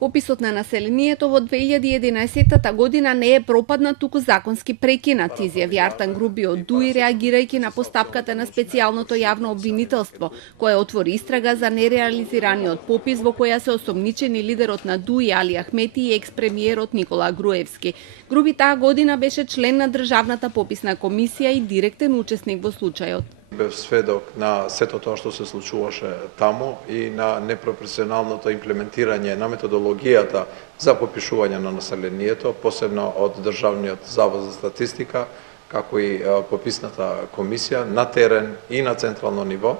Пописот на населението во 2011 година не е пропаднат, туку законски прекинат, изјави Артан Груби од ДУИ, реагирајќи на постапката на специјалното јавно обвинителство, кое отвори истрага за нереализираниот попис во која се осомничени лидерот на ДУИ Али Ахмети и експремиерот Никола Груевски. Груби таа година беше член на Државната пописна комисија и директен учесник во случајот. Бев сведок на сето тоа што се случуваше таму и на непропорционалното имплементирање на методологијата за попишување на населението, посебно од Државниот завод за статистика, како и пописната комисија на терен и на централно ниво.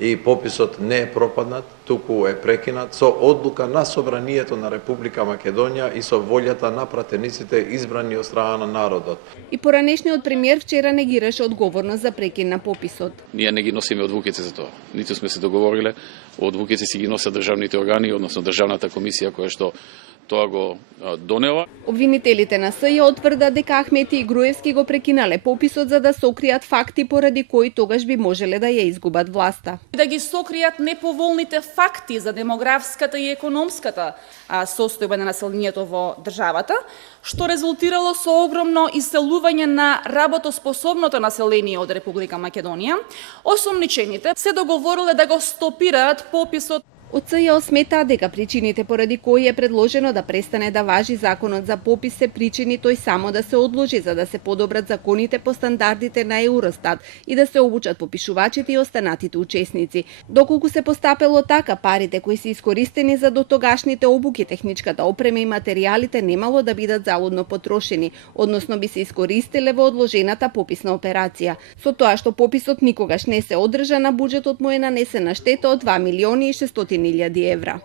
И пописот не е пропаднат, туку е прекинат со одлука на Собранието на Република Македонија и со волјата на пратениците избрани од страна на народот. И поранешниот премиер вчера негираше одговорност за прекин на пописот. Ние не ги носиме одвукици за тоа. Ниту сме се договориле, одвукици си ги носат државните органи, односно Државната комисија која што тоа го донела. Обвинителите на СЈ отврда дека Ахмети и Груевски го прекинале пописот за да сокријат факти поради кои тогаш би можеле да ја изгубат власта. Да ги сокријат неповолните факти за демографската и економската состојба на населението во државата, што резултирало со огромно иселување на работоспособното население од Република Македонија. Осомничените се договориле да го стопираат пописот. Од СЈ сметаа дека причините поради кои е предложено да престане да важи законот за попис се причини тој само да се одложи за да се подобрат законите по стандардите на Евростат и да се обучат попишувачите и останатите учесници. Доколку се постапело така, парите кои се искористени за дотогашните обуки, техничката опрема и материјалите немало да бидат залудно потрошени, односно би се искористиле во одложената пописна операција. Со тоа што пописот никогаш не се одржа, на буџетот му е нанесена штета од 2.600.000 евра.